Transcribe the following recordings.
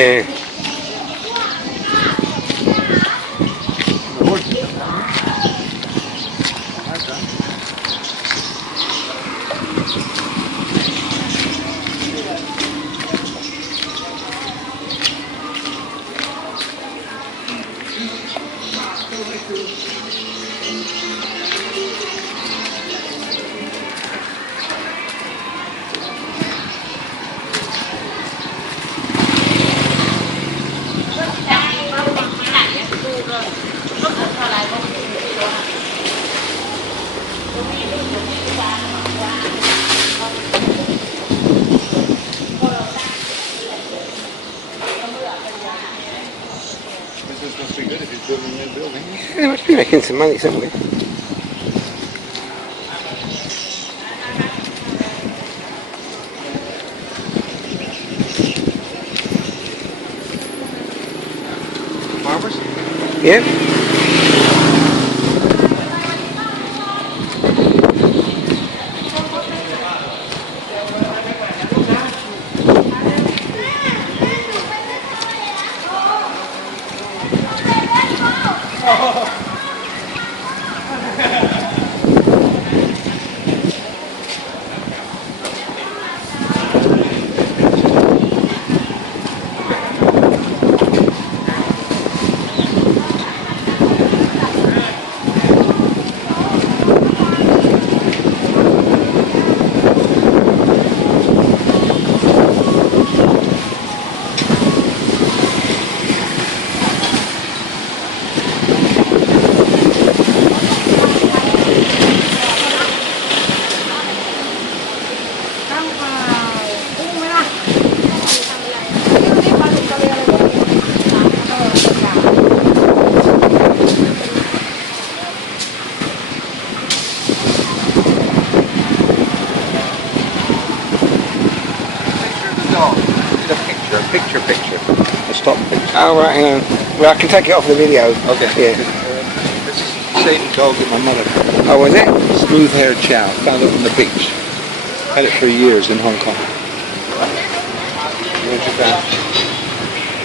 Yeah. This must be good if he's building a new building. They must be making some money somewhere. Farmers? Yeah. Picture. A stop picture. Oh right, hang on. Well, I can take it off the video. Okay. Yeah. This is Satan dog that my mother had. Oh, was it? Smooth-haired chow. Found it on the beach. Had it for years in Hong Kong. Where's your bath?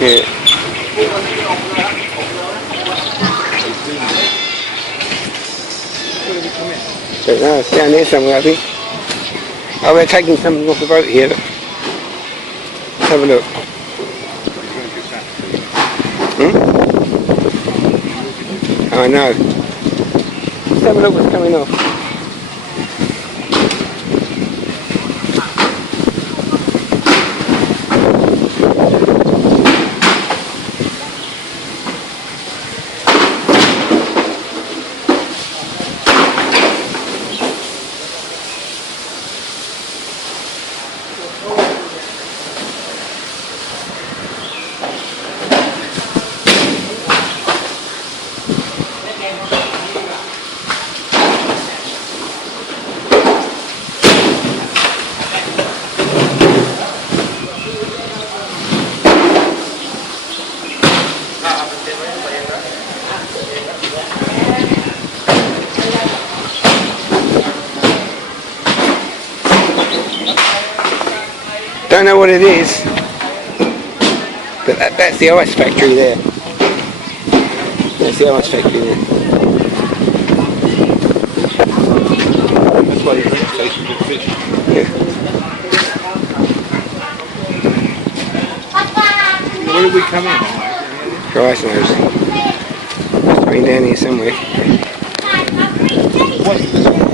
Yeah. Where did we come in? So no, it's down there somewhere, I think. Oh, we're taking something off the boat here. Let's have a look. Hmm? Oh, I know. Let's have a look what's coming off. Don't know what it is, but that's the ice factory there. That's the ice factory there. That's why you drink tastes good fish. Yeah. Where did we come in? Christ knows. Must have been down here somewhere. What's this one?